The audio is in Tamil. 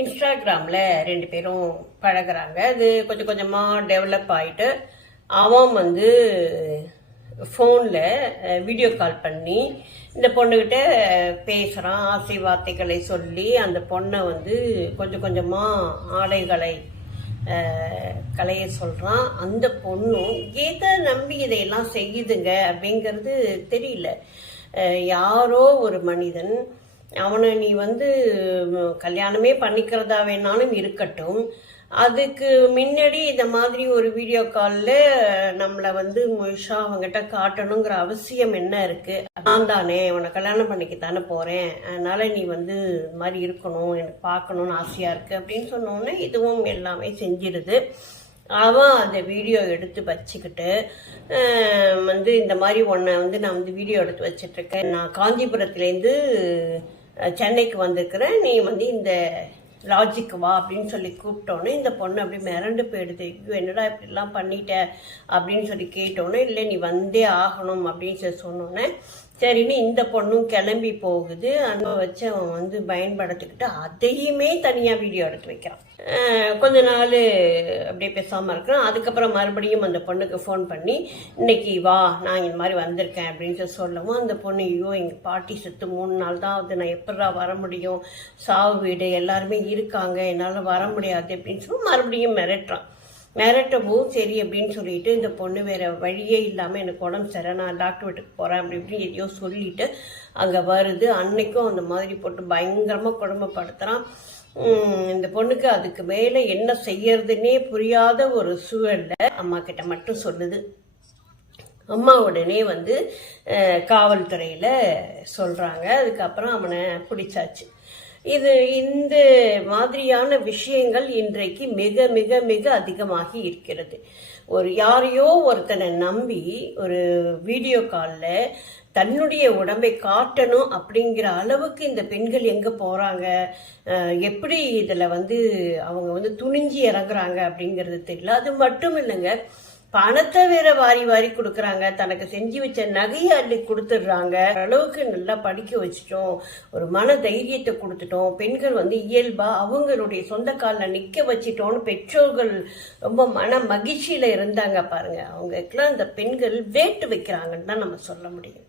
இன்ஸ்டாகிராமில் ரெண்டு பேரும் பழகுறாங்க. அது கொஞ்சம் கொஞ்சமாக டெவலப் ஆகிட்டு அவன் வந்து ஃபோனில் வீடியோ கால் பண்ணி இந்த பொண்ணுக்கிட்ட பேசுகிறான் ஆசை வார்த்தைகளை சொல்லி அந்த பொண்ணை வந்து கொஞ்சம் கொஞ்சமாக ஆடைகளை கலைய சொல்கிறான் அந்த பொண்ணும் எதை நம்பி இதையெல்லாம் செய்யுதுங்க அப்படிங்கிறது தெரியல. யாரோ ஒரு மனிதன் அவனை நீ வந்து கல்யாணமே பண்ணிக்கிறதா வேணாலும் இருக்கட்டும். அதுக்கு முன்னாடி இந்த மாதிரி ஒரு வீடியோ காலில் நம்மளை வந்து முழுஷா அவங்ககிட்ட காட்டணுங்கிற அவசியம் என்ன இருக்கு? நான் தானே உன்னை கல்யாணம் பண்ணிக்க தானே போகிறேன் அதனால நீ வந்து இது மாதிரி இருக்கணும் எனக்கு பார்க்கணும்னு ஆசையாக இருக்குது அப்படின்னு சொன்னோன்னே இதுவும் எல்லாமே செஞ்சிடுது அவன் அந்த வீடியோ எடுத்து வச்சுக்கிட்டு வந்து இந்த மாதிரி ஒன்றை வந்து நான் வந்து வீடியோ எடுத்து வச்சிட்ருக்கேன் நான் காஞ்சிபுரத்துலேருந்து சென்னைக்கு வந்திருக்கிறேன். நீ வந்து இந்த லாஜிக்கு வா அப்படின்னு சொல்லி கூப்பிட்டோன்னே இந்த பொண்ணு அப்படி மிரண்டு போயிடுது. ஐயோ என்னடா இப்படிலாம் பண்ணிட்ட? அப்படின்னு சொல்லி கேட்டோன்னே இல்லை நீ வந்தே ஆகணும் அப்படின்னு சொல்லி சொன்னோன்னே சரின்னு இந்த பொண்ணும் கிளம்பி போகுது. அந்த வச்சு அவன் வந்து பயன்படுத்திக்கிட்டு அதையுமே தனியாக வீடியோ எடுத்து வைக்கிறான். கொஞ்ச நாள் அப்படியே பேசாமல் இருக்கிறான். அதுக்கப்புறம் மறுபடியும் அந்த பொண்ணுக்கு ஃபோன் பண்ணி இன்னைக்கு வா நான் இந்த மாதிரி வந்திருக்கேன் அப்படின்ட்டு சொல்லவும் அந்த பொண்ணு ஐயோ எங்கள் பாட்டி செத்து மூணு நாள் தான் அது நான் எப்படா வர முடியும்? சாவு வீடு எல்லாருமே இருக்காங்க. என்னால் வர முடியாது அப்படின்னு சொல்லி மறுபடியும் மிரட்டுறான். மிரட்டவும் சரி அப்படின்னு சொல்லிட்டு இந்த பொண்ணு வேற வழியே இல்லாமல் எனக்கு உடம்பு சரி நான் டாக்டர் வீட்டுக்கு போகிறேன் அப்படி இப்படின்னு எதையோ சொல்லிட்டு அங்கே வருது. அன்னைக்கும் அந்த மாதிரி போட்டு பயங்கரமாக குடும்பப்படுத்துகிறான் இந்த பொண்ணுக்கு அதுக்கு மேலே என்ன செய்யறதுன்னே புரியாத ஒரு சூழலில் அம்மா கிட்ட மட்டும் சொல்லுது. அம்மா உடனே வந்து காவல்துறையில் சொல்கிறாங்க அதுக்கப்புறம் அவனை பிடிச்சாச்சு. இது இந்த மாதிரியான விஷயங்கள் இன்றைக்கு மிக மிக மிக அதிகமாகி இருக்கிறது. ஒரு யாரையோ ஒருத்தனை நம்பி ஒரு வீடியோ காலில் தன்னுடைய உடம்பை காட்டணும் அப்படிங்கிற அளவுக்கு இந்த பெண்கள் எங்கே போகிறாங்க எப்படி இதில் வந்து அவங்க வந்து துணிஞ்சு இறங்குறாங்க அப்படிங்கிறது தெரியல. அது மட்டும் இல்லைங்க. பணத்தை வேற வாரி வாரி கொடுக்குறாங்க. தனக்கு செஞ்சு வச்ச நகையை அள்ளி கொடுத்துடுறாங்க. அளவுக்கு நல்லா படிக்க வச்சிட்டோம். ஒரு மன தைரியத்தை கொடுத்துட்டோம். பெண்கள் வந்து இயல்பா அவங்களுடைய சொந்த காலில் நிற்க வச்சிட்டோம்னு பெற்றோர்கள் ரொம்ப மன மகிழ்ச்சியில இருந்தாங்க பாருங்க. அவங்களுக்கெல்லாம் இந்த பெண்கள் வேட்டு வைக்கிறாங்கன்னு தான் நம்ம சொல்ல முடியும்.